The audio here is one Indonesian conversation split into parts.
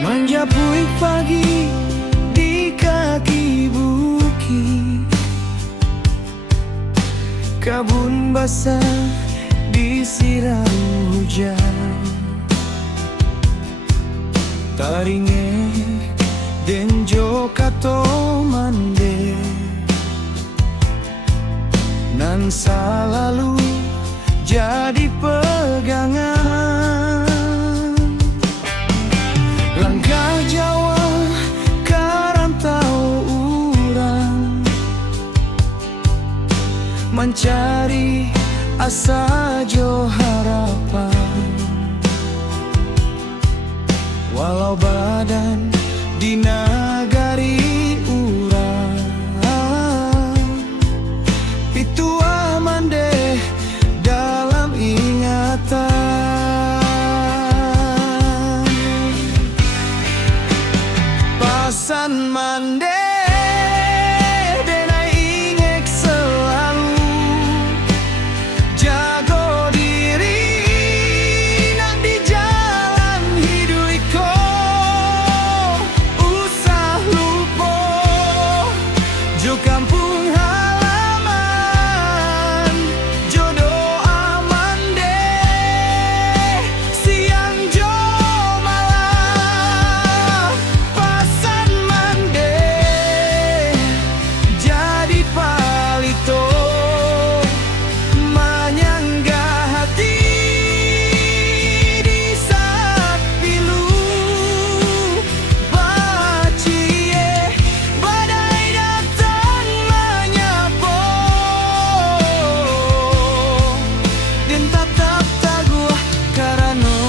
Manja puing pagi di kaki bukit, kabun basah disiram hujan. Taringe denjo kato mande, nan salalu jadi pegangan. Langkah Jawa karantau urang, mencari asa jo harapan. Walau badan di nagari urang, pitua mande dalam ingatan. Pasan mande denai ingek selalu, jago diri nak di jalan hidupku. Usah lupa jo kampung halaman, jodoh aman deh siang jo malam. Pasan mande jadi palito, menyangga hati di saat pilu. Bacie badai datang menyapu, dan tatap taguh karena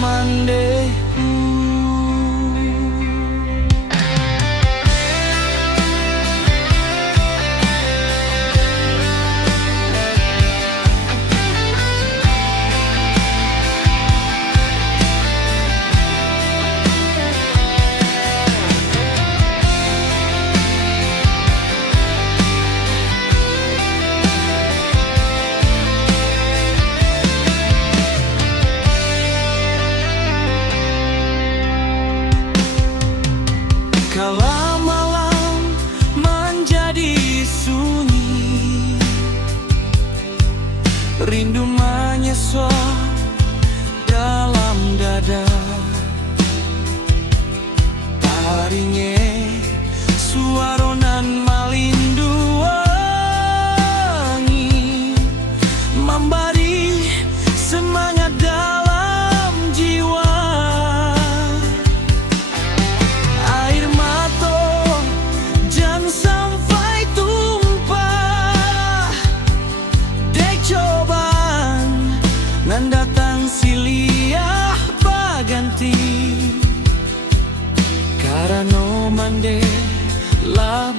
mande. Kala malam menjadi sunyi, rindu menyesal dalam dada. Taringe suaronan malindu wangi, memberi semangat dalam jiwa. Air mata jangan sampai tumpah, dek cobaan nan datang silih baganti. Karena mande lah